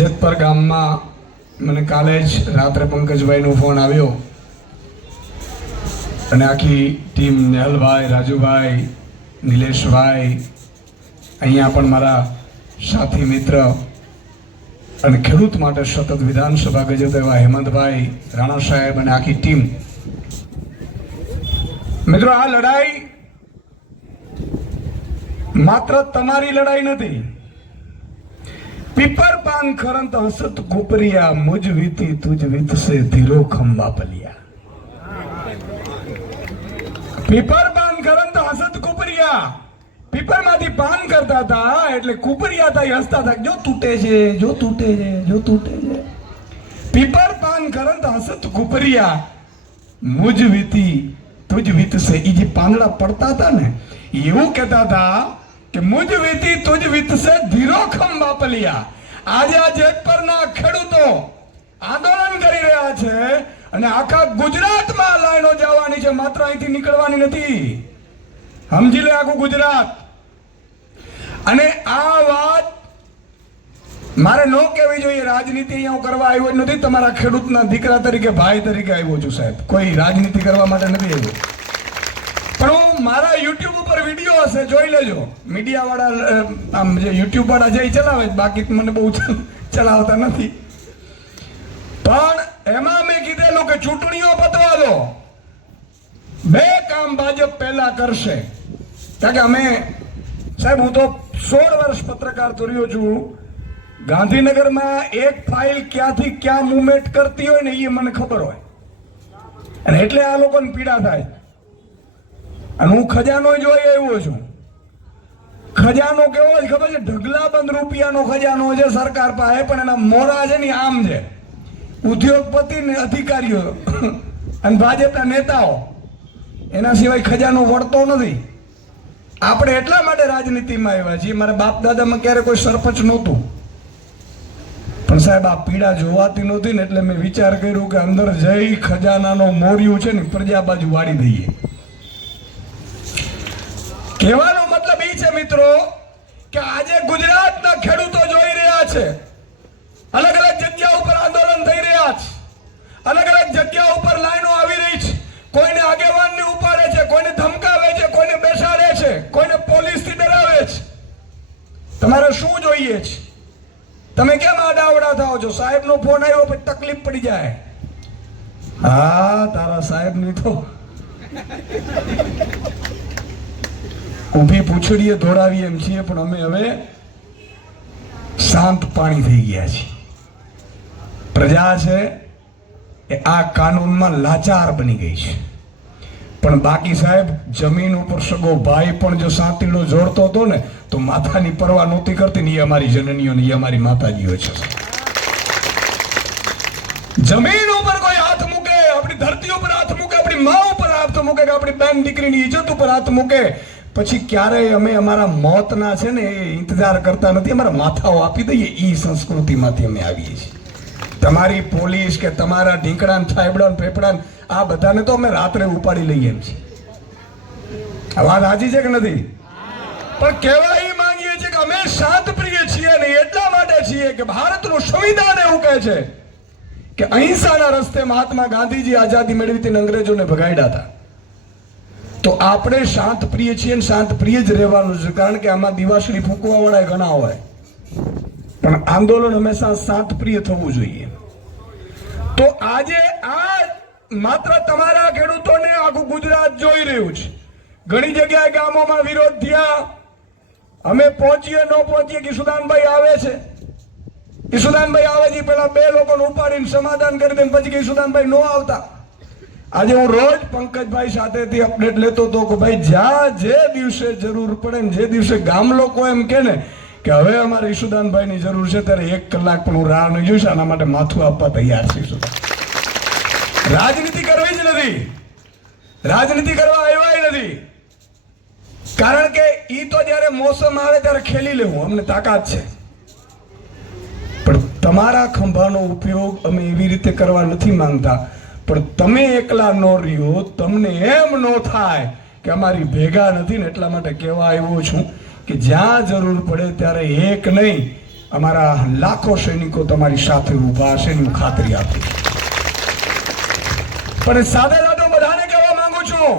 જેતપર ગામમાં મને કાલે જ રાત્રે પંકજભાઈનો ફોન આવ્યો અને આખી ટીમ નેહલભાઈ, રાજુભાઈ, નિલેશભાઈ, અહીંયા પણ મારા સાથી મિત્ર અને ખેડૂત માટે સતત વિધાનસભા ગજત એવા હેમંતભાઈ, રાણા સાહેબ અને આખી ટીમ. મિત્રો, આ લડાઈ માત્ર તમારી લડાઈ નથી. પીપર પાન ખરંત હસત કુપરિયા, મુજ વીતી તુજ વીતસે ધીરો ખંભા પલિયા. પીપર પાન ખરંત હસત કુપરિયા, પીપર માંથી પાન કરતા હતા એટલે કુપરિયા થાય હસતા હતા, જો તૂટે છે, જો તૂટે છે, જો તૂટે છે. પીપર પાન ખરંત હસત કુપરિયા, મુજ વીતી તુજ વીતસે. એ જે પાંદડા પડતા હતા ને, એવું કહેતા હતા કે મુજ વીતી તુજ વીતસે ધીરો ખંભા પલિયા. આજે આ જેતપરના ખેડૂતો આંદોલન કરી રહ્યા છે અને આખા ગુજરાતમાં લાઈનો જવાની છે, માત્ર અહીંથી નીકળવાની નથી. સમજી લે આખું ગુજરાત. અને આ વાત મારે ન કહેવી જોઈએ. રાજનીતિ અહીંયા હું કરવા આવ્યો નથી. તમારા ખેડૂતના દીકરા તરીકે, ભાઈ તરીકે આવ્યો છું સાહેબ. કોઈ રાજનીતિ કરવા માટે નથી આવ્યો. પણ હું મારા યુટ્યુબ ઉપર વિડીયો હશે, જોઈ લેજો. મીડિયા વાળા આમ જે યુટ્યુબ વાળા જે ચલાવે, બાકી મને બહુ ચલાવતા નથી. પણ એમાં મેં કીધેલું કે ચૂંટણીઓ પતવા દો, બે કામ ભાજપ પહેલા કરશે. કારણ કે અમે સાહેબ, હું તો 16 વર્ષ પત્રકાર તર્યો છું. ગાંધીનગરમાં એક ફાઇલ ક્યાંથી ક્યાં મુવમેન્ટ કરતી હોય ને એ મને ખબર હોય, અને એટલે આ લોકોને પીડા થાય. અને હું ખજાનો જોઈ આવ્યો છું. ખજાનો કેવો છે ખબર છે? ઢગલાબંધ રૂપિયાનો ખજાનો છે સરકાર પાસે, પણ એના મોરા છે ને આમ છે ઉદ્યોગપતિ ને અધિકારીઓ અને ભાજપના નેતાઓ. એના સિવાય ખજાનો વળતો નથી. આપણે એટલા માટે રાજનીતિમાં આવ્યા છીએ. મારા બાપ દાદામાં ક્યારે કોઈ સરપંચ નહોતું, પણ સાહેબ આ પીડા જોવાતી નહોતી ને, એટલે મેં વિચાર કર્યો કે અંદર જઈ ખજાનાનો મોરિયું છે ને પ્રજા બાજુ વાળી દઈએ. કહેવાનો મતલબ એ છે મિત્રો કે આજે ગુજરાતના ખેડૂતો જોઈ રહ્યા છે, અલગ અલગ જગ્યા ઉપર આંદોલન થઈ રહ્યા છે, અલગ અલગ જગ્યા ઉપર લાઈનો આવી રહી છે. કોઈને આગેવાનને ઉપાડે છે, કોઈને ધમકાવે છે, કોઈને બેસાડે છે, કોઈને પોલીસથી ડરાવે છે. તમારે શું જોઈએ છે? તમે કેમ આડાવડા થાઓ છો? સાહેબનો ફોન આવ્યો પછી તકલીફ પડી જાય. હા, તારા સાહેબની તો ઊભી પૂંછડીએ દોડાવી એમ છીએ, પણ અમે હવે શાંત પાણી થઈ ગયા છીએ. પ્રજા છે એ આ કાનૂનમાં લાચાર બની ગઈ છે. પણ બાકી સાહેબ, જમીન ઉપર સગો ભાઈ પણ જો સાંતીડો જોડતો હતો ને, તો માથાની પરવા નહોતી કરતી ને. એ અમારી જનનીઓ ને એ અમારી માતાજીઓ છે. જમીન ઉપર કોઈ હાથ મૂકે, આપણી ધરતી ઉપર હાથ મૂકે, આપણી મા ઉપર હાથ મૂકે, કે આપણી બેન દીકરીની ઇજ્જત ઉપર હાથ મૂકે, પછી ક્યારેય અમે અમારા મોતના છે ને એ ઇંતજાર કરતા નથી. અમારા માથાઓ આપી દઈએ. એ સંસ્કૃતિમાંથી અમે આવીએ છીએ. તમારી પોલીસ કે તમારા ઢીંકડા થાયબડા ફેફડા આ બધાને તો અમે રાત્રે ઉપાડી લઈએ છીએ. આ વાત સાચી છે કે નથી? પણ કહેવા એ માંગીએ છીએ કે અમે શાંતપ્રિય છીએ ને એટલા માટે છીએ કે ભારતનું સંવિધાન એવું કહે છે કે અહિંસાના રસ્તે મહાત્મા ગાંધીજી આઝાદી મેળવી હતી, અંગ્રેજોને ભગાડ્યા હતા. તો આપણે શાંતપ્રિય છીએ ને શાંતપ્રિય જ રહેવાનું છે. કારણ કે આમાં દિવાસળી ફૂંકવા વાળા ઘણા હોય, પણ આંદોલન હંમેશા શાંતપ્રિય થવું જોઈએ. તો આજે આ માત્ર તમારા ખેડૂતોને આખું ગુજરાત જોઈ રહ્યું છે. ઘણી જગ્યાએ ગામોમાં વિરોધ થયા. અમે પહોંચીએ ન પહોંચીએ, કિશુદાનભાઈ આવે છે. કિશુદાનભાઈ આવે છે પેલા બે લોકોને ઉપાડીને સમાધાન કરી દે, પછી કિશુદાનભાઈ ન આવતા. આજે હું રોજ પંકજભાઈ સાથેથી અપડેટ લેતો હતો કે ભાઈ જ્યાં જે દિવસે જરૂર પડે ને, જે દિવસે ગામ લોકો એમ કે ને કે હવે અમારે ઈશુદાનભાઈની જરૂર છે, ત્યારે 1 કલાક પણ હું રાહ નહીં જોઈશ. આના માટે માથું આપવા તૈયાર છે. રાજનીતિ કરવી જ નથી, રાજનીતિ કરવા આવ્યા નથી. કારણ કે ઈ તો જયારે મોસમ આવે ત્યારે ખેલી લેવું, અમને તાકાત છે. પણ તમારા ખંભાનો ઉપયોગ અમે એવી રીતે કરવા નથી માંગતા. પણ તમે એકલા ન રહ્યો, તમને એમ ન થાય કે અમારી ભેગા નથી ને, એટલા માટે કહેવા આવ્યો છું કે જ્યાં જરૂર પડે ત્યારે એક નહીં અમારા લાખો સૈનિકો તમારી સાથે ઊભા હશે એની હું ખાતરી આપું. પણ સાથે સાથે હું બધાને કહેવા માંગુ છું,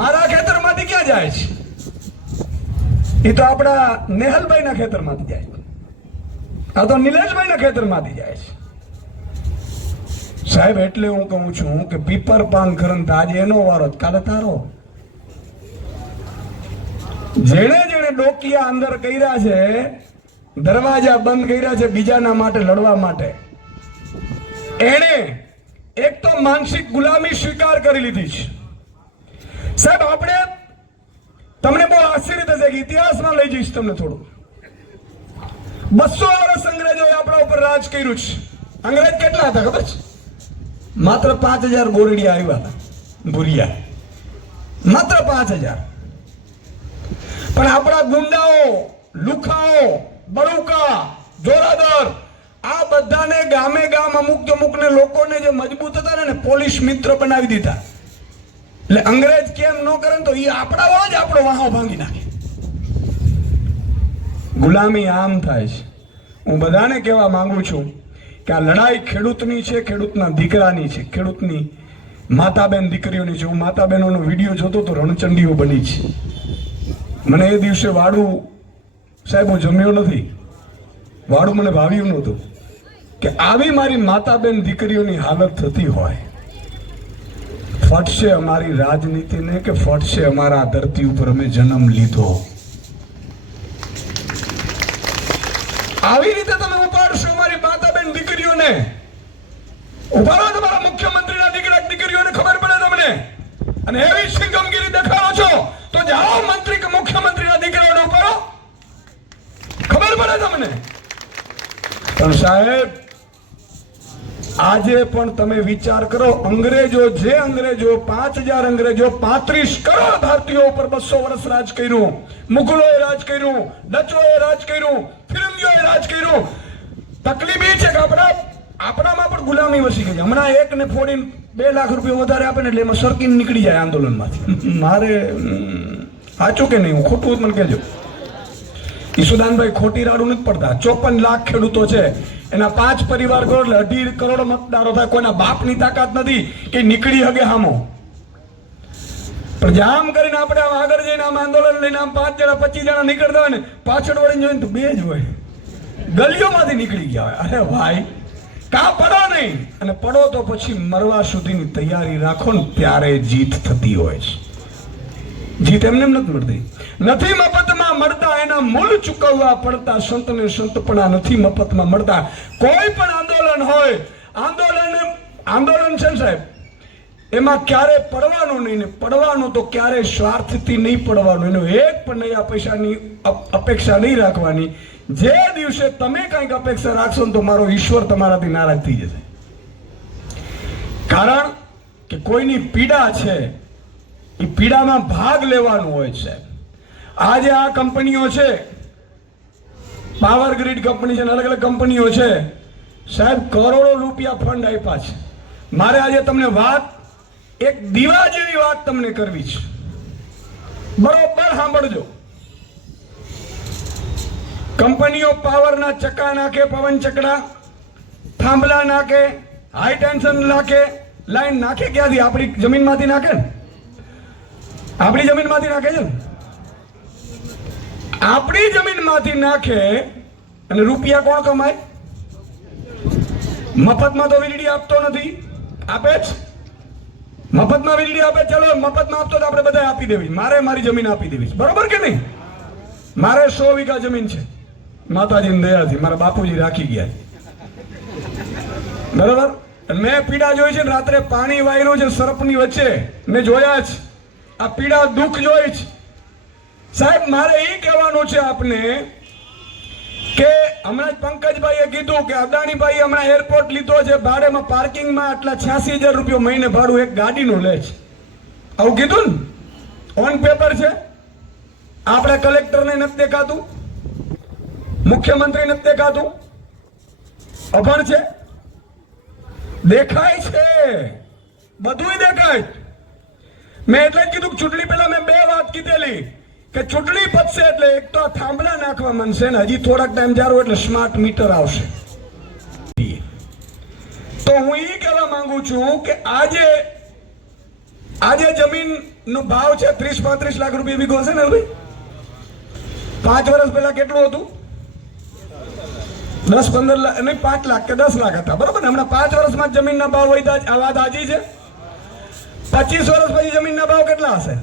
મારા ખેતરમાંથી ક્યાં જાય છે? એ તો આપણા નેહલભાઈના ખેતરમાંથી જાય છે. આ તો નિલેશભાઈના ખેતરમાંથી જાય છે. સાહેબ, એટલે હું કહું છું કે પીપર પાન ખરંત આજે એનો વારો, કાલે તારો. જેણે જેણે ડોકિયા અંદર કર્યા છે, દરવાજા બંધ કર્યા છે બીજાના માટે લડવા માટે, એણે એક તો માનસિક ગુલામી સ્વીકાર કરી લીધી છે. સાહેબ, આપણે તમને બહુ આશ્ચર્ય થશે કે ઇતિહાસમાં લઈ જઈશ તમને થોડું. 200 વર્ષ અંગ્રેજોએ આપણા ઉપર રાજ કર્યું છે. અંગ્રેજ કેટલા હતા ખબર છે? માત્ર 5000 બોરડિયા આવ્યા હતા, ભૂરિયા, માત્ર 5000. પણ આપણા ગુંડાઓ, લુખાઓ, બળુકા, જોરાદર, આ બધાને ગામે ગામ અમુકને લોકોને જે મજબૂત હતા ને પોલીસ મિત્ર બનાવી દીધા. એટલે અંગ્રેજ કેમ ન કરે તો એ આપણા જ આપણો વાહો ભાંગી નાખે. ગુલામી આમ થાય છે. હું બધાને કહેવા માંગુ છું કે આ લડાઈ ખેડૂતની છે, ખેડૂતના દીકરાની છે, ખેડૂતની માતાબેન દીકરીઓની છે. હું માતાબેનોનો વિડીયો જોતો તો રણચંડીઓ બની છે. મને એ દિવસે વાડું, સાહેબ હું જમ્યો નથી, વાડું મને ભાવ્યું નહોતું કે આવી મારી માતાબેન દીકરીઓની હાલત થતી હોય. ફટશે અમારી રાજનીતિને કે ફટશે અમારા ધરતી ઉપર અમે જન્મ લીધો. આવી રીતે તમે ઉપાડશો અમારી માતાબેન દીકરીઓને, ઉપાડો તમારા મુખ્યમંત્રીના દીકરા દીકરીઓને ખબર પડે તમને, અને એવી સિંગમગીરી દેખાડો છો તો જાઓ મંત્રી કે મુખ્યમંત્રીના દીકરાઓને ઉપાડો, ખબર પડે તમને. પણ સાહેબ, આજે પણ તમે વિચાર કરો, અંગ્રેજો 5000 અંગ્રેજો 35 કરોડ ભારતીયો ઉપર 200 વર્ષ રાજ કર્યું. મુગલોએ રાજ કર્યું, ડચોએ રાજ કર્યું, ફિરંગીઓએ રાજ કર્યું. તકલીફ એ છે કે આપણામાં પણ ગુલામી વસી ગઈ. હમણાં એકને ફોડીને 2 લાખ રૂપિયા વધારે આપે ને એટલે એમાં સરકીને નીકળી જાય આંદોલનમાંથી. મારે સાચું કે નહીં, હું ખોટું મને કહેજો. ઈસુદાનભાઈ ખોટી રાડું નથી પડતા. 54 લાખ ખેડૂતો છે, એના 5 પરિવાર કરો એટલે 2.5 કરોડ મતદારો થાય. કોઈના બાપની તાકાત નથી કે નીકળી હગે હામો. પણ જામ કરીને આપણે આમ આગળ જઈને આમ આંદોલન લઈને આમ 5 જણા 25 જણા નીકળતા હોય ને, પાછળ વળીને જોઈને તો 2 જ હોય, ગલીઓમાંથી નીકળી ગયા હોય. અરે ભાઈ, કા પડો નહીં, અને પડો તો પછી મરવા સુધીની તૈયારી રાખો ને, ત્યારે જીત થતી હોય છે. જીત એમને નથી મળતી. નથી મફતમાં મળતા, એના મૂળ ચૂકવવા પડતા. સંતને સંતપણા નથી મફતમાં મળતા. કોઈ પણ આંદોલન હોય, આંદોલન છે સાહેબ, એમાં ક્યારે પડવાનું નહીં ને પડવાનું તો ક્યારે સ્વાર્થથી નહીં પડવાનું. એનો એક પણ નયા પૈસાની અપેક્ષા નહીં રાખવાની. જે દિવસે તમે કંઈક અપેક્ષા રાખશો ને તો મારો ઈશ્વર તમારાથી નારાજ થઈ જશે. કારણ કે કોઈની પીડા છે, એ પીડામાં ભાગ લેવાનું હોય છે. આજે આ કંપનીઓ છે, પાવર ગ્રીડ કંપની છે, અલગ અલગ કંપનીઓ છે, સાહેબ કરોડો રૂપિયા ફંડ આપ્યા છે. મારે આજે તમને વાત, એક દીવા જેવી વાત તમને કરવી છે. બરોબર સાંભળજો. કંપનીઓ પાવરના ચક્કા નાખે, પવન ચક્કડા, થાંભલા નાખે, હાઈ ટેન્શન નાખે, લાઈન નાખે. ક્યાંથી? આપણી જમીનમાંથી નાખે ને, આપણી જમીનમાંથી નાખે છે ને, આપણી જમીનમાંથી નાખે. અને રૂપિયા કોણ કમાય? મફતમાં તો વીજળી આપતો નથી, આપે જ મફતમાં વીજળી આપે. ચલો મફતમાં આપતો તો આપણે બધા આપી દેવી. મારે મારી જમીન આપી દેવી, બરોબર કે નહીં? મારે 100 વીઘા જમીન છે, માતાજીની દયાથી મારા બાપુજી રાખી ગયા, બરોબર. મેં પીડા જોઈ છે, રાત્રે પાણી વાયરું છે સરપની વચ્ચે, મેં જોયા છે. આ પીડા દુઃખ જોઈ છે. સાહેબ, મારે એ કહેવાનું છે આપને કે હમણાં જ પંકજભાઈએ કીધું કે અદાણીભાઈ હમણાં એરપોર્ટ લીધો છે, ભાડેમાં પાર્કિંગમાં આટલા 86,000 રૂપિયા મહિને ભાડું એક ગાડીનું લે છે. આવું કીધું ને, ઓન પેપર છે. આપણે કલેક્ટરને નથી દેખાતું, મુખ્યમંત્રી નથી દેખાતું, અભણ છે? દેખાય છે, બધું દેખાય. મેં એટલે જ કીધું, ચૂંટણી પહેલા મેં 2 વાત કીધેલી કે ચૂંટણી પતશે એટલે એક તો આ થાંભલા નાખવા માંડશે ને હજી થોડાક ટાઈમ જારો એટલે સ્માર્ટ મીટર આવશે. તો હું એ કહેવા માંગુ છું કે આજે જમીનનો ભાવ છે 30-35 લાખ રૂપિયા વીઘો હશે ને ભાઈ. 5 વર્ષ પહેલા કેટલું હતું? 10-15 લાખ નહીં, 5 લાખ કે 10 લાખ હતા, બરોબર ને? હમણાં 5 વર્ષમાં જમીનના ભાવ વધ્યા. આ વાત સાચી છે. 25 વર્ષ પછી જમીનના ભાવ કેટલા હશે?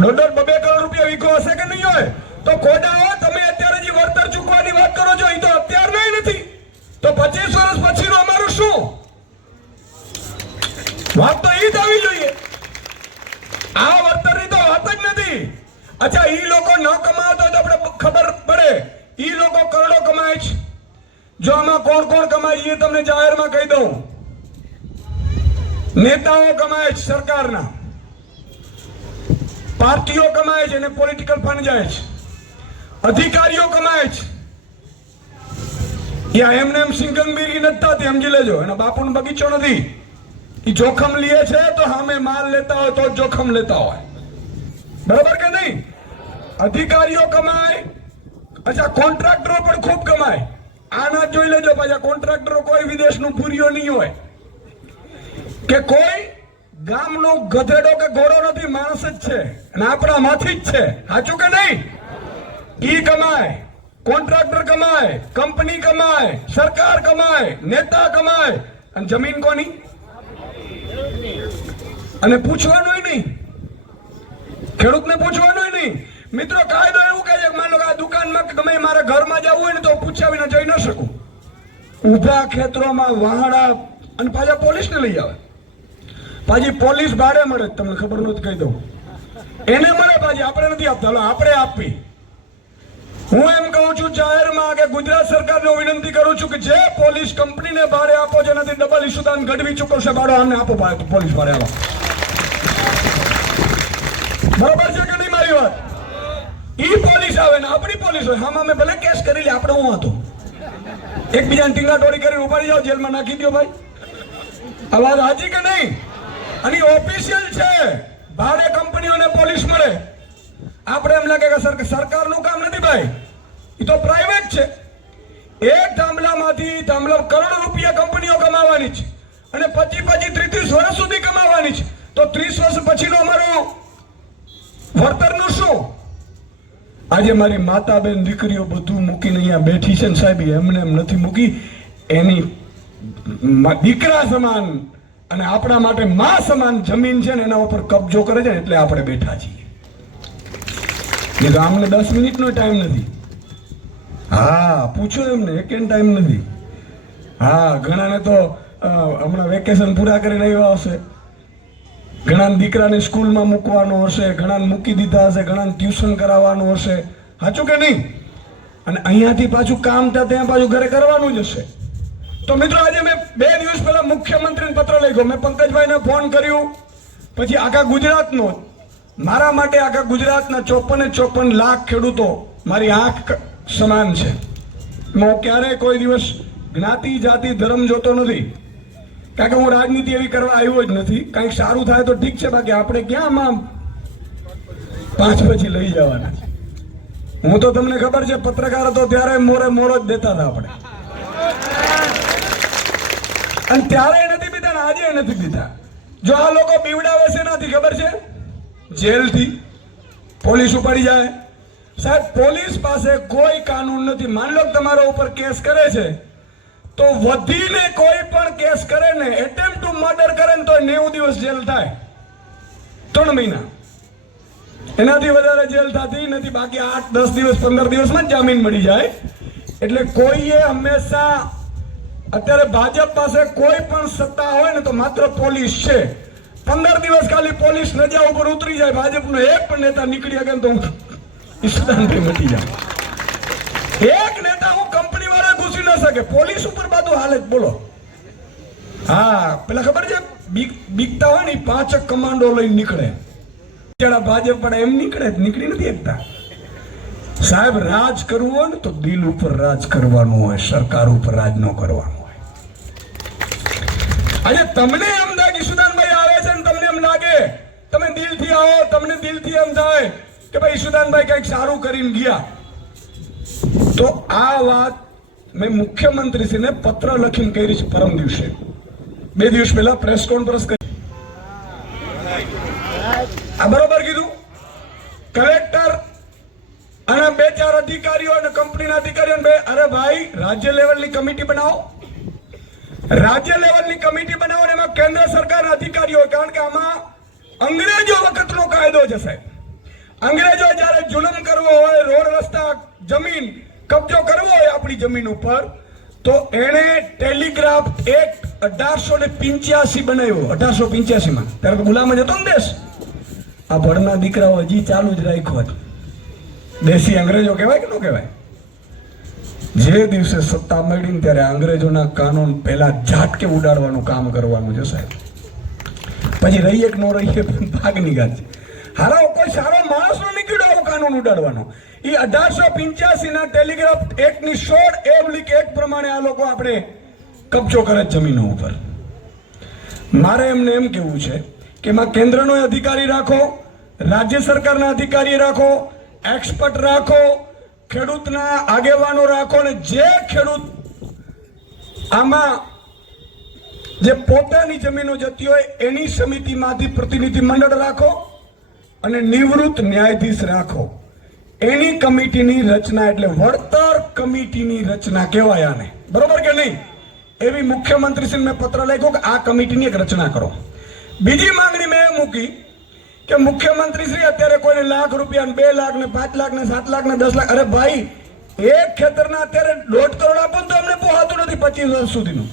1.5-2 કરોડ રૂપિયા વીઘો હશે કે નહીં હોય? તો કોડાઓ તમે અત્યારે જે વળતર ચૂકવાની વાત કરો છો એ તો અત્યારે નથી, તો 25 વર્ષ પછીનું અમારું શું? વાત તો એ જ આવી જોઈએ. આ વળતરની તો વાત જ નથી. અચ્છા, ઈ લોકો ન કમાવતા તો આપણે ખબર પડે. ઈ લોકો કરોડો કમાય છે. જો આમાં કોણ કોણ કમાય એ તમને જાહેરમાં કહી દઉં. નેતાઓ કમાય છે, સરકારના પાર્ટીઓ કમાય છે અને પોલિટિકલ ફંડ જાય છે. અધિકારીઓ કમાય છે. એમને એમ સિંગંગબીરી નથી થતી, સમજી લેજો. એના બાપુનો બગીચો નથી. એ જોખમ લે છે તો સામે માલ લેતા હોય તો જોખમ લેતા હોય, બરાબર કે નહીં? અધિકારીઓ કમાય. અચ્છા, કોન્ટ્રાક્ટરો પણ ખૂબ કમાય. આના જોઈ લેજો પાછા. કોન્ટ્રાક્ટરો કોઈ વિદેશનું પૂર્યો નહીં હોય કે કોઈ ગામનો ગધેડો કે ઘોડો નથી, માણસ જ છે અને આપણામાંથી જ છે. સાચું કે નહીં? ઈ કમાય, કોન્ટ્રાક્ટર કમાય, કંપની કમાય, સરકાર કમાય, નેતા કમાય. અને જમીન કોની? અને પૂછવાનું નહીં, ખેડૂતને પૂછવાનું નહીં. મિત્રો, કાયદો એવું કહે છે કે માનો કે આ દુકાનમાં ગમે મારે ઘરમાં જવું હોય ને તો પૂછ્યા વિના જઈ ન શકું. ઊભા ખેતરોમાં વાહડા અને પાછા પોલીસને લઈ આવે. પાછી પોલીસ ભાડે મળે, તમને ખબર નથી કહી દઉં. એને મળે પાછી, આપણે નથી આપતા. હાલો આપણે આપી. હું એમ કહું છું જાહેરમાં કે ગુજરાત સરકારને વિનંતી કરું છું કે જે પોલીસ કંપનીને ભાડે આપો જેનાથી ડબલ ઈશુદાન ગઢવી ચૂકવશે ભાડો, આમને આપો પોલીસ ભાડે. આવો બરોબર છે કે નહીં મારી વાત? ઈ પોલીસ આવે ને આપણી પોલીસ હોય. હા, અમે ભલે કેસ કરી લે, આપણે હું હતો એકબીજાને ટીંગાટોળી કરીને ઉપાડી જાઓ, જેલમાં નાખી દો ભાઈ. આ વાત સાચી કે નહીં? અને ઓફિશિયલ છે. ભાડે કંપનીઓને પોલીસ મળે. આપણે એમ લાગે કે સરકારનું કામ નથી ભાઈ, એ તો પ્રાઇવેટ છે. એક થાંભલામાંથી કરોડો રૂપિયા કંપનીઓ કમાવાની છે અને 25-30 વર્ષ સુધી કમાવાની છે. તો 30 વર્ષ પછીનું અમારું વળતરનું શું? આજે મારી માતા બેન દીકરીઓ બધું મૂકીને અહીંયા બેઠી છે ને સાહેબ, એમને એમ નથી મૂકી. એની દીકરા સમાન અને આપણા માટે માં સમાન જમીન છે ને એના ઉપર કબજો કરે છે, એટલે આપણે બેઠા છીએ. એ તો આમને 10 મિનિટનો ટાઈમ નથી. હા, પૂછો એમને, એક ટાઈમ નથી. હા, ઘણાને તો હમણાં વેકેશન પૂરા કરીને આવ્યા હશે. ઘણા દીકરાને સ્કૂલમાં મૂકવાનો હશે, ઘણાને મૂકી દીધા હશે, ઘણાને ટ્યુશન કરાવવાનું હશે. સાચું કે નહીં? અને અહીંયાથી પાછું કામ થાય ત્યાં પાછું ઘરે કરવાનું જ હશે. તો મિત્રો, આજે મેં 2 દિવસ પહેલા મુખ્યમંત્રીને પત્ર લખ્યો. મેં પંકજભાઈને ફોન કર્યું, પછી આખા ગુજરાતનો, મારા માટે આખા ગુજરાતના 54 લાખ ખેડૂતો મારી આંખ સમાન છે. હું ક્યારેય કોઈ દિવસ જ્ઞાતિ જાતિ ધર્મ જોતો નથી, કારણ કે હું રાજનીતિ એવી કરવા આવ્યો જ નથી. કંઈક સારું થાય તો ઠીક છે, બાકી આપણે ક્યાં આમાં 5 પછી લઈ જવાના છે. હું તો તમને ખબર છે, પત્રકાર હતો ત્યારે મોરો જ દેતા હતા આપણે, અને ત્યારે નથી પીતા ને આજે નથી પીતા. જો આ લોકો બીવડાવે છે નથી ખબર છે, જેલથી પોલીસ ઉપાડી જાય. સાહેબ, પોલીસ પાસે કોઈ કાનૂન નથી. માની લો તમારા ઉપર કેસ કરે છે તો વધીને કોઈ પણ કેસ કરે ને, એટેમ્પ્ટ ટુ મર્ડર કરે ને તો 90 દિવસ જેલ થાય, 3 મહિના. એનાથી વધારે જેલ થતી નથી. બાકી 8-10 દિવસ 15 દિવસમાં જામીન મળી જાય. એટલે કોઈએ હંમેશા, અત્યારે ભાજપ પાસે કોઈ પણ સત્તા હોય ને તો માત્ર પોલીસ છે. 15 દિવસ ખાલી પોલીસ નજા ઉપર ઉતરી જાય, ભાજપનો એક પણ નેતા નીકળી શકે તો ઈશુદાનથી મટી જાય. એક નેતા હું કંપની વાળા ઘૂસી ન શકે, પોલીસ ઉપર બધું હાલે. બોલો. હા, પેલા ખબર છે બીકતા હોય ને 5 કમાન્ડો લઈને નીકળે. ભાજપ પણ એમ નીકળી નથી શકતા. સાહેબ, રાજ કરવું હોય ને તો દિલ ઉપર રાજ કરવાનું હોય, સરકાર ઉપર રાજ ન કરવાનું હોય. આજે તમને એમ લાગે ઈશુદાનભાઈ આવે છે ને તમને એમ લાગે તમે દિલ દિલથી આવો, તમને દિલથી એમ થાય કે ભાઈ ઈશુદાનભાઈ કંઈક સારું કરીને ગયા, તો આ વાત મેં મુખ્યમંત્રીશ્રીને પત્ર લખીને કરી છે. પરમ દિવસે 2 દિવસ પહેલા પ્રેસ કોન્ફરન્સ કરી. આ બરોબર કીધું. કલેક્ટર અને 2-4 અધિકારીઓ અને કંપનીના અધિકારીઓ અરે ભાઈ રાજ્ય લેવલની કમિટી બનાવો, રાજ્ય લેવલની કમિટી બનાવો ને એમાં કેન્દ્ર સરકારના અધિકારીઓ, કારણ કે આમાં અંગ્રેજો વખતનો કાયદો છે સાહેબ. અંગ્રેજો જ્યારે જુલમ કરવો હોય, રોડ રસ્તા જમીન કબજો કરવો હોય આપણી જમીન ઉપર, તો એને ટેલિગ્રાફ એક્ટ 1885 બનાવ્યો. 1885 ત્યારે ગુલામ જ હતો ને દેશ. આ ભણના દીકરાઓ હજી ચાલુ જ રાખ્યો હતો. દેશી અંગ્રેજો કહેવાય કે ન કહેવાય? જે દિવસે સત્તા મળી ત્યારે અંગ્રેજોના કાનૂન પહેલા ઝાટકે ઉડાડવાનું કામ કરવાનું છે સાહેબ. પછી રહીએ કે ન રહીએ ભાગની વાત છે. હારો કોઈ સારો માણસ નો નીકળ્યો કાનૂન ઉડાડવાનો. એ 1885 ના ટેલિગ્રાફ એક્ટ ની 16 એક્ટ પ્રમાણે આ લોકો આપણે કબજો કરે જમીનો ઉપર. મારે એમને એમ કેવું છે કે એમાં કેન્દ્રનો અધિકારી રાખો, રાજ્ય સરકારના અધિકારી રાખો, એક્સપર્ટ રાખો, ખેડૂતના આગેવાનો રાખો, ને જે ખેડૂત આમાં જે પોતાની જમીનો જતી હોય એની સમિતિમાંથી પ્રતિનિધિ મંડળ રાખો અને નિવૃત્ત ન્યાયાધીશ રાખો. એની કમિટીની રચના એટલે વળતર કમિટીની રચના કહેવાય આને. બરોબર કે નહીં? એવી મુખ્યમંત્રીશ્રીને મેં પત્ર લખ્યો કે આ કમિટીની એક રચના કરો. બીજી માંગણી મેં મૂકી કે મુખ્યમંત્રી શ્રી અત્યારે કોઈને લાખ રૂપિયા, 2 લાખ ને 5 લાખ ને 7 લાખ ને 10 લાખ, અરે ભાઈ એક ખેતરના અત્યારે 1.5 કરોડ આપો તો અમને પોહાતું નથી 25 વર્ષ સુધીનું.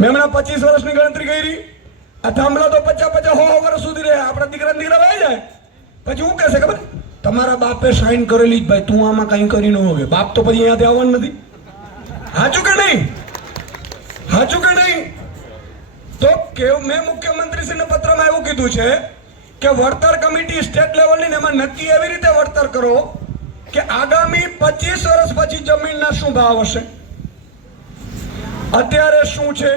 મેં હમણાં 25 વર્ષની ગણતરી કરી. આ થાંભલા તો 50-50 100 વર્ષ સુધી રહે. આપણા દીકરા વહી જાય પછી હું કહેશે ખબર, તમારા બાપે સાઈન કરેલી જ ભાઈ, તું આમાં કઈ કરી ન હોય. બાપ તો પછી અહીંયાથી આવવાનું નથી. હાચું કે નહીં? હાચું કે નહીં? તો મેં મુખ્યમંત્રીશ્રીને પત્રમાં એવું કીધું છે કે વળતર કમિટી સ્ટેટ લેવલની, એમાં નક્કી એવી રીતે વળતર કરો કે આગામી 25 વર્ષ પછી જમીનના શું ભાવ હશે, અત્યારે શું છે,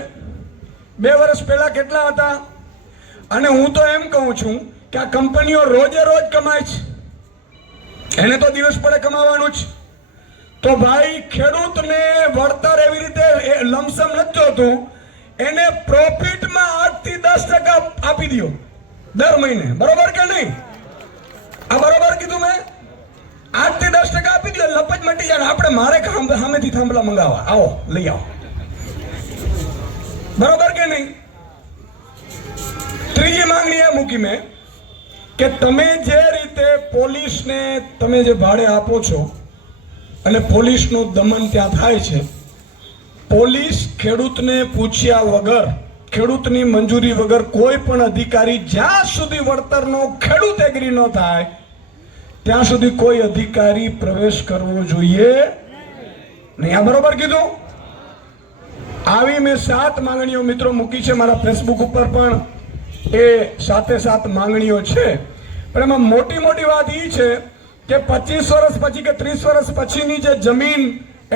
2 વર્ષ પહેલા કેટલા હતા. અને હું તો એમ કહું છું કે આ કંપનીઓ રોજે રોજ કમાય છે, એને તો દિવસ પડે કમાવાનું જ. તો ભાઈ ખેડૂતને વળતર એવી રીતે લમસમ નથી જોતું, એને પ્રોફિટમાં 8 થી 10% આપી દો દર મહિને. બરોબર કે નહીં? આ બરોબર કીધું મેં? 8 થી 10% આપી દો, લપજ મટી જાય. આપણે મારે સામેથી થાંભલા મંગાવવા, આવો લઈ આવો. બરોબર કે નહીં? ત્રીજી માંગણી એ મૂકી મેં કે તમે જે રીતે પોલીસને તમે જે ભાડે આપો છો અને પોલીસનું દમન ત્યાં થાય છે, પોલીસ ખેડૂતને પૂછ્યા વગર, ખેડૂતની મંજૂરી વગર કોઈ પણ અધિકારી જ્યાં સુધી વળતરનો ખેડૂત એગ્રી ન થાય ત્યાં સુધી કોઈ અધિકારી પ્રવેશ કરવો જોઈએ નહીં. આ બરોબર કીધું? આવી મેં 7 માંગણીઓ મિત્રો મૂકી છે. મારા ફેસબુક ઉપર પણ એ 7 માંગણીઓ છે. પણ એમાં મોટી વાત એ છે કે 25 વર્ષ પછી કે 30 વર્ષ પછીની જે જમીન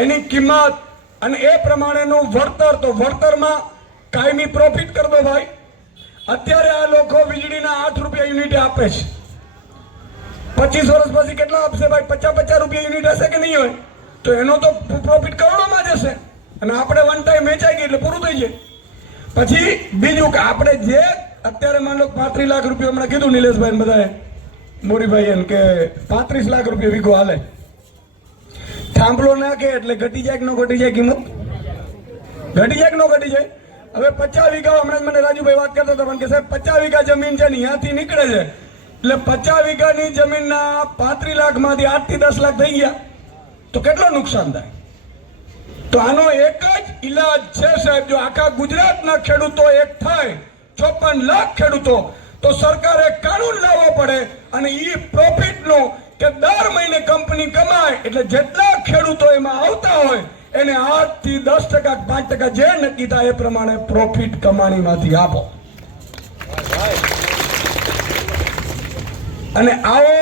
એની કિંમત અને એ પ્રમાણેનું વળતર, તો વળતરમાં કાયમી પ્રોફિટ કર દો ભાઈ. અત્યારે આ લોકો વીજળીના 8 રૂપિયા યુનિટ આપે છે. 25 વર્ષ પછી કેટલા આપશે ભાઈ? 50 રૂપિયા યુનિટ હશે કે નહીં હોય? તો એનો તો પ્રોફિટ કરોડોમાં જશે. અને આપણે વન ટાઈમ વેચાઈ ગઈ એટલે પૂરું થઈ જાય. પછી બીજું કે આપણે જે અત્યારે માન લો 35 લાખ રૂપિયા, હમણાં કીધું નિલેશભાઈ ને બધાએ, મોરીભાઈ કે 35 લાખ રૂપિયા વીઘો હાલે. થાંભલો નાખે એટલે ઘટી જાય કે ન ઘટી જાય કિંમત? ઘટી જાય કે ન ઘટી જાય? હવે 50 વીઘા, હમણાં મને રાજુભાઈ વાત કરતા હતા કે સાહેબ 50 વીઘા જમીન છે ને ત્યાંથી નીકળે છે એટલે 50 વીઘાની જમીનના 35 લાખમાંથી 8 થી 10 લાખ થઈ ગયા તો કેટલો નુકસાન થાય? તો આનો એક જ ઈલાજ છે સાહેબ, જો આખા ગુજરાતના ખેડૂતો એક થાય, 54 લાખ ખેડૂતો, તો સરકારે કાનૂન લાવવો પડે અને ઈ પ્રોફિટનો કે દર મહિને કંપની કમાય એટલે જેટલા ખેડૂતો એમાં આવતા હોય એને 8 થી 10%, 5% જે નક્કી થાય એ પ્રમાણે પ્રોફિટ કમાણીમાંથી આપો. અને આવો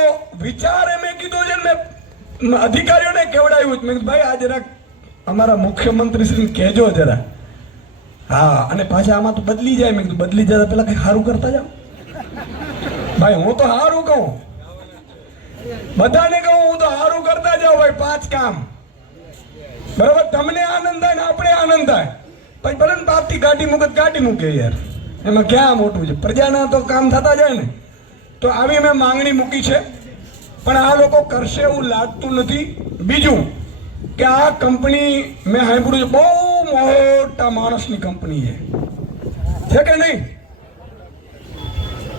વિચાર મેં કીધું છે, મેં અધિકારીઓને કેવડાવ્યું. મેં ભાઈ આ જરાક અમારા મુખ્યમંત્રીશ્રીને કહેજો જરા. હા, અને પાછા આમાં તો બદલી જાય. મેં કીધું બદલી જાય પેલા કઈ સારું કરતા જાઓ. ભાઈ હું તો હારું કહું, બધાને કહું હું તો હારું કરતા જાઉં ભાઈ 5 કામ, બરાબર? તમને આનંદ થાય ને આપણે આનંદ થાય. પછી ભલે પાર્ટી ગાડી મૂકે યાર, એમાં ક્યાં મોટું છે? પ્રજાના તો કામ થતા જાય ને. તો આવી મેં માંગણી મૂકી છે, પણ આ લોકો કરશે એવું લાગતું નથી. બીજું કે આ કંપની મેં સાંભળ્યું છે બહુ મોટા માણસની કંપની છે કે નહીં?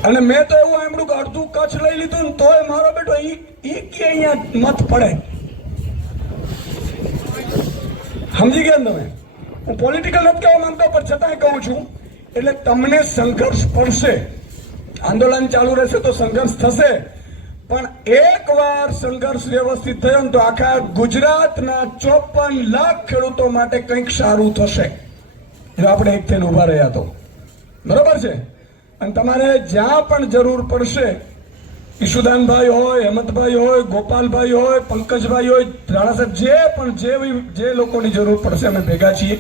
અને મેં તો એવું સાંભળ્યું કે અડધું કચ્છ લઈ લીધું ને તોય મારો બેટો ઈ કે અહીંયા મત પડે. સમજી ગયા ને તમે? હું પોલિટિકલ નથી કહેવા માંગતો, પણ છતાંય કહું છું. એટલે તમને સંઘર્ષ પડશે, આંદોલન ચાલુ રહેશે તો સંઘર્ષ થશે, પણ એકવાર સંઘર્ષ વ્યવસ્થિત થયો ને તો આખા ગુજરાતના 54 લાખ ખેડૂતો માટે કંઈક સારું થશે. એટલે આપણે એક થઈને ઉભા રહ્યા તો બરોબર છે. અને તમારે જ્યાં પણ જરૂર પડશે, ઈશુદાનભાઈ હોય, હેમંતભાઈ હોય, ગોપાલભાઈ હોય, પંકજભાઈ હોય, રાણા સાહેબ, જે લોકોની જરૂર પડશે અમે ભેગા છીએ.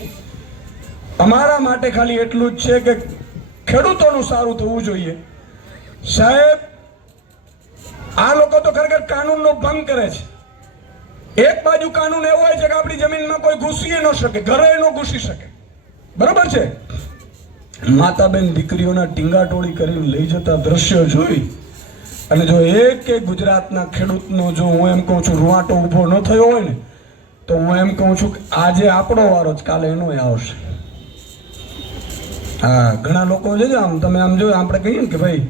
અમારા માટે ખાલી એટલું જ છે કે ખેડૂતોનું સારું થવું જોઈએ. સાહેબ, આ લોકો તો ખરેખર કાનૂનનો ભંગ કરે છે. એક બાજુ કાનૂન એવો હોય છે કે આપણી જમીનમાં કોઈ ઘૂસી ન શકે, ઘરે ન ઘૂસી શકે, બરોબર છે? માતાબેન દીકરીઓના ટીંગાટોળી કરીને લઈ જતા દ્રશ્યો જોઈ અને જો એક ગુજરાતના ખેડૂતનો જો હું એમ કહું છું રૂવાટો ઊભો ન થયો હોય ને, તો હું એમ કહું છું કે આજે આપણો વારો જ કાલે એનો આવશે. હા, ઘણા લોકો છે આમ તમે આમ જો આપણે કહીએ ને કે ભાઈ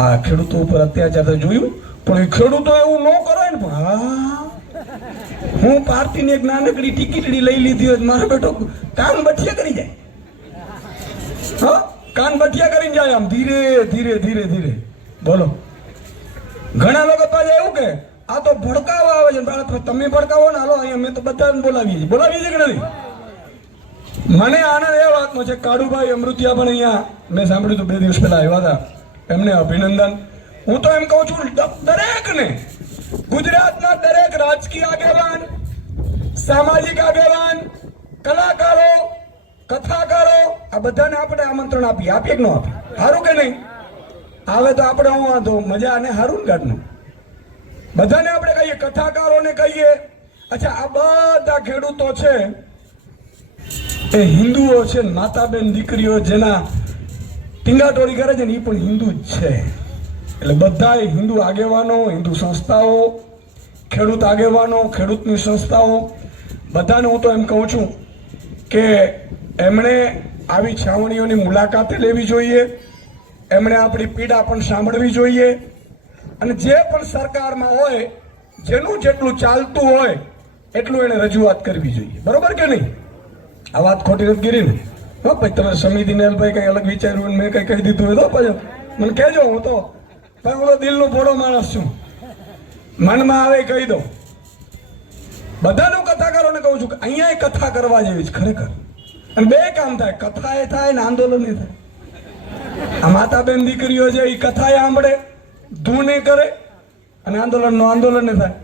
આ ખેડૂતો ઉપર અત્યાચાર જોયું, પણ એ ખેડૂતો એવું ન કરે ને. પણ હા, હું પાર્ટીની એક નાનકડી ટિકિટડી લઈ લીધી હોય, મારો બેટો કાન બઠિયા કરી જાય. હા, કાન બઠિયા કરીને જાય આમ ધીરે ધીરે ધીરે ધીરે. બોલો, ઘણા લોકો પાછા એવું કે આ તો ભડકાવા આવે છે. તમે ભડકાવો ને, હાલો અહીંયા મેં તો બધાને બોલાવીએ છીએ કે નથી? મને આનંદ એ વાતનો છે, કાળુભાઈ અમૃતિયા પણ અહીંયા મેં સાંભળ્યું હતું 2 દિવસ પહેલા આવ્યા હતા, એમને અભિનંદન. હું તો એમ કહું છું દરેકને, ગુજરાતના દરેક રાજકીય આગેવાન, સામાજિક આગેવાન, કલાકારો, કથાકારો, આ બધાને આપણે આમંત્રણ આપીએ કે ન આપીએ? સારું કે નહીં? આવે તો આપણે હું વાંધો, મજા અને સારું ને ગાઢનું. બધાને આપણે કહીએ, કથાકારોને કહીએ. અચ્છા, આ બધા ખેડૂતો છે એ હિન્દુઓ છે, માતાબેન દીકરીઓ જેના ટીંગાટોળી કરે છે ને એ પણ હિન્દુ જ છે. એટલે બધા હિન્દુ આગેવાનો, હિન્દુ સંસ્થાઓ, ખેડૂત આગેવાનો, ખેડૂતની સંસ્થાઓ, બધાને હું તો એમ કહું છું કે એમણે આવી છાવણીઓની મુલાકાતે લેવી જોઈએ, એમણે આપણી પીડા પણ સાંભળવી જોઈએ, અને જે પણ સરકારમાં હોય જેનું જેટલું ચાલતું હોય એટલું એને રજૂઆત કરવી જોઈએ, બરોબર કે નહીં? આ વાત ખોટી નથી કરી ને? હો ભાઈ, તમે સમિતિને ભાઈ કઈ અલગ વિચાર્યું મેં કઈ કહી દીધું હોય તો પછી મને કહેજો. હું તો ભાઈ હું તો દિલનો ભોળો માણસ છું, મનમાં આવે કહી દો. બધાનું કથાકારોને કહું છું કે અહીંયા કથા કરવા જેવી છે ખરેખર. અને 2 કામ થાય, કથા એ થાય ને આંદોલન એ થાય. આ માતાબેન દીકરીઓ છે એ કથા સાંભળે, ધૂને કરે, અને આંદોલન થાય.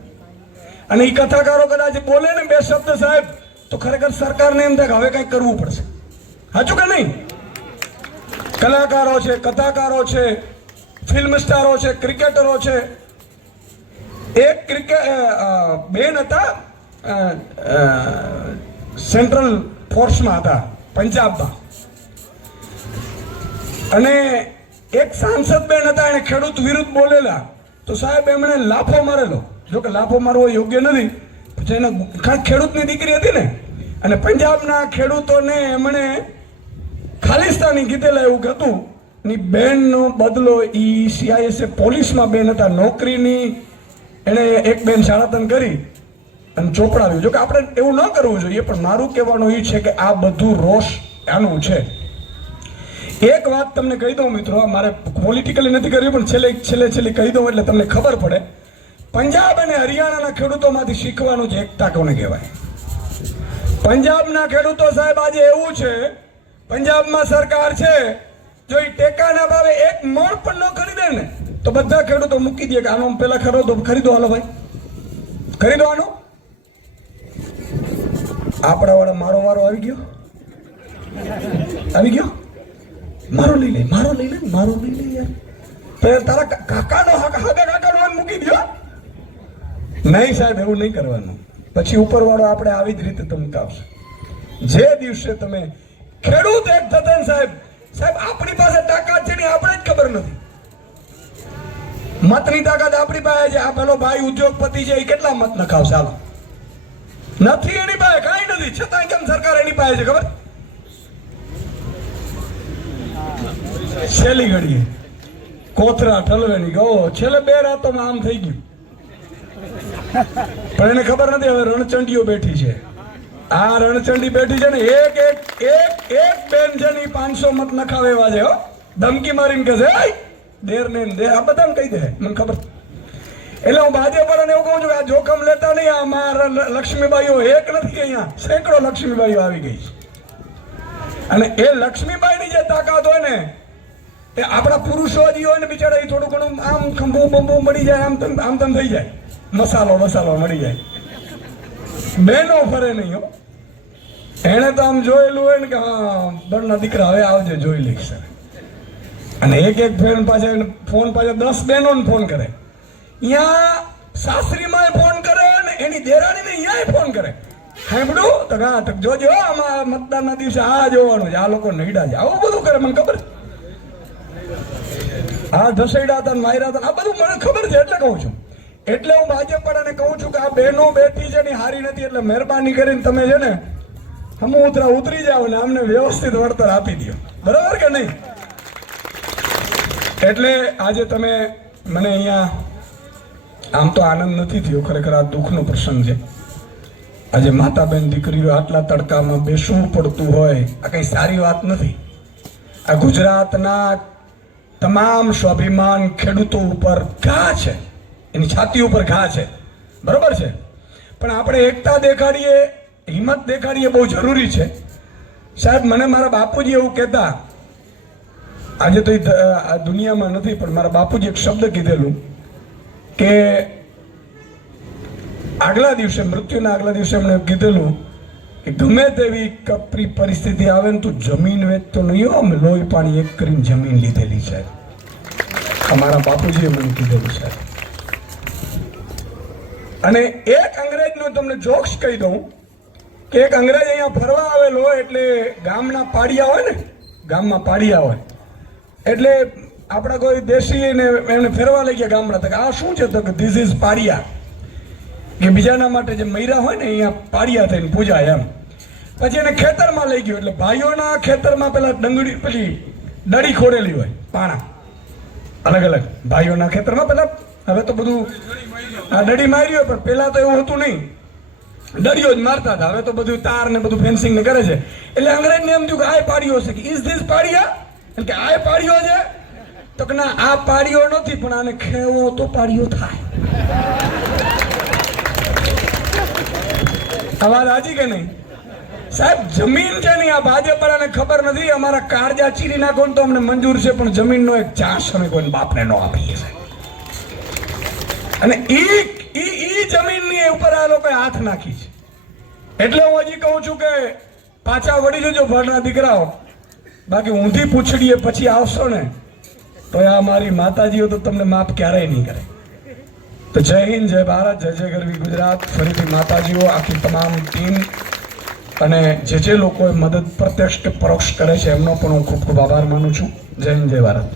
અને એ કથાકારો કદાચ બોલે ને 2 શબ્દ સાહેબ, તો ખરેખર સરકારને એમ થાય કે હવે કંઈક કરવું પડશે. સાચું કે નહીં? કલાકારો છે, કથાકારો છે, ફિલ્મ સ્ટારો છે, ક્રિકેટરો છે. એક બેન હતા સેન્ટ્રલ ફોર્સમાં હતા પંજાબમાં, અને એક સાંસદ બેન હતા, એને ખેડૂત વિરુદ્ધ બોલેલા તો સાહેબ એમણે લાફો મારેલો. જો કે લાફો મારવો યોગ્ય નથી, પછી એને ખેડૂતની દીકરી હતી ને, અને પંજાબના ખેડૂતોને એમણે ખાલિસ્તાની કીધેલા એવું હતું. ની બેનનો બદલો ઈ CISF પોલીસમાં બેન હતા, નોકરીની એને એક બેન શાળાતન કરી અને ચોપડાવ્યું. જો કે આપણે એવું ન કરવું જોઈએ, પણ મારું કહેવાનું એ છે કે આ બધું રોષ આનું છે. એક વાત તમને કહી દઉં મિત્રો, મારે પોલિટિકલી નથી કરવી, પણ છેલ્લે કહી દઉં એટલે તમને ખબર પડે. પંજાબ અને હરિયાણાના ખેડૂતોમાંથી શીખવાનું છે એકતા કોને કહેવાય. પંજાબના ખેડૂતો સાહેબ આજે એવું છે, પંજાબમાં સરકાર છે, જો એ ટેકાના ભાવે 1 મણ પણ ન ખરીદે ને તો બધા ખેડૂતો મૂકી દે કે આનો પેલા ખરીદો હાલો ભાઈ, ખરીદો આનો. આપણા વાળા મારો આવી ગયો, મારો લઈ લે યાર. તો તારા કાકાનો હાગા કાકાનો મન મૂકી દો. નહીં સાહેબ, એવું નહીં કરવાનું. પછી ઉપરવાળો આપણે આવી જ રીતે ધમકાવશે. જે દિવસે તમે ખેડૂત એક થતા ને સાહેબ આપણી પાસે તાકાત છે ને આપણે જ ખબર નથી. મતની તાકાત આપણી પાસે છે. આ પેલો ભાઈ ઉદ્યોગપતિ છે, એ કેટલા મત નખાવશે? હાલો, નથી એની પાસે, કાંઈ નથી, છતાં કેમ સરકાર એની પાસે છે ખબર? છેલ્લી ઘડીએ કોથરા ઠલવેની ગો છેલ્લે 2 રાતોમાં આમ થઈ ગયું. પણ એને ખબર નથી હવે રણચંડીઓ બેઠી છે. આ રણચંડી બેઠી છે ને, એક એક એક એક બેન છે ને 500 મત નખાવે એવા છે. હો, ધમકી મારીને કહે છે દેર ને દેર, આ બધાને કહી દે, મને ખબર. એટલે હું ભાજપ વાળાને એવું કહું છું કે આ જોખમ લેતા નહીં. અમારા લક્ષ્મીબાઈઓ એક નથી, અહીંયા સેંકડો લક્ષ્મીબાઈઓ આવી ગઈ છે. અને એ લક્ષ્મીબાઈની જે તાકાત હોય ને, એ આપણા પુરુષો જે હોય ને બિચારા, એ થોડું ઘણું આમ ખંભું બંબુ મળી જાય, આમ તેમ થઈ જાય, મસાલો મળી જાય. બહેનો ફરે નહીં. હો, એને તો આમ જોયેલું હોય ને કે હા બરના દીકરા હવે આવજે જોઈ લઈશ. અને એક એક ફોન પાછા 10 બહેનોને ફોન કરે. અહીંયા સાસરીમાં ફોન કરે ને એની દેરાણીને અહીંયા ફોન કરે. સાંભળ્યું તો હા જોજો આમાં મતદાનના દિવસે આ જોવાનું છે, આ લોકો નહીડા છે, આવું બધું કરે. મને ખબર, હા ધસેડા હતા, માર્યા હતા, આ બધું મને ખબર છે. એટલે કહું છું, એટલે હું ભાજપ વાળાને કહું છું કે આ બહેનો બેઠી છે ને હારી નથી. એટલે મહેરબાની કરીને તમે છે ને ઉતરી જાઓ ને અમને વ્યવસ્થિત વળતર આપી દો. બરાબર કે નહીં? એટલે આજે તમે મને અહીંયા, આમ તો આનંદ નથી થયો, ખરેખર આ દુઃખનો પ્રસંગ છે. આજે માતા બેન દીકરીઓ આટલા તડકામાં બેસવું પડતું હોય, આ કઈ સારી વાત નથી. આ ગુજરાતના તમામ સ્વાભિમાન ખેડૂતો ઉપર ઘા છે, એની છાતી ઉપર ઘા છે. બરોબર છે, પણ આપણે એકતા દેખાડીએ, હિંમત દેખાડીએ, બહુ જરૂરી છે. સાહેબ મને મારા બાપુજી એવું કહેતા, આજે તો આ દુનિયામાં નથી, પણ મારા બાપુજી એક શબ્દ કીધેલું કે આગલા દિવસે, મૃત્યુના આગલા દિવસે એમણે કીધેલું કે ગમે તેવી કપરી પરિસ્થિતિ આવે ને તું જમીન વેચતો નહીં હો, અમે લોહી પાણી એક કરીને જમીન લીધેલી છે. અમારા બાપુજીએ મને કીધેલું છે. અને એક અંગ્રેજનો તમને જોક્સ કહી દઉં કે એક અંગ્રેજ અહીંયા ફરવા આવેલો હોય, એટલે ગામના પાડિયા હોય ને, ગામમાં પાડિયા હોય, એટલે આપણા કોઈ દેશી ને એમને ફેરવા લઈ ગયા ગામડા. તક આ શું છે? તો કે ધીસ ઇઝ પાડિયા, કે બીજાના માટે જે મૈરા હોય ને અહીંયા પાડિયા થઈને પૂજાય એમ. પછી એને ખેતરમાં લઈ ગયો, એટલે ભાઈઓના ખેતરમાં પેલા ડંગળી પેલી દડી ખોડેલી હોય, પાણા અલગ અલગ ભાઈઓના ખેતરમાં. પેલા હવે તો બધું આ દડી મારી હોય, પણ પેલા તો એવું હતું નહીં, દડીઓ જ મારતા હતા. હવે તો બધું તાર ને બધું ફેન્સિંગ ને કરે છે. એટલે અંગ્રેજને એમ થયું કે આ પાડીઓ છે, કે ઇઝ ધીસ પાડિયા, એટલે કે આ પાડીઓ છે. તો કે ના, આ પાડીઓ નથી, પણ આને ખેવો તો પાડીઓ થાય. અવાજ આજી કે નહીં સાહેબ? જમીન છે ને, આ ભાજપ વાળાને ખબર નથી. અમારા કાળજા ચીરી નાખો તો અમને મંજૂર છે, પણ જમીનનો એક ચાસ અમે કોઈ બાપને ન આપીએ છીએ. અને ઈ જમીનની ઉપર આ લોકોએ હાથ નાખી છે. એટલે હું હજી કહું છું કે પાછા વળી જજો ભણના દીકરાઓ, બાકી ઊંધી પૂછડીએ પછી આવશો ને તો આ મારી માતાજીઓ તો તમને માફ ક્યારેય નહીં કરે. તો જય હિન્દ, જય ભારત, જય જય ગરવી ગુજરાત. ફરીથી માતાજીઓ, આખી તમામ ટીમ અને જે લોકોએ મદદ પ્રત્યક્ષ કે પરોક્ષ કરે છે એમનો પણ હું ખૂબ ખૂબ આભાર માનું છું. જય હિન્દ, જય ભારત.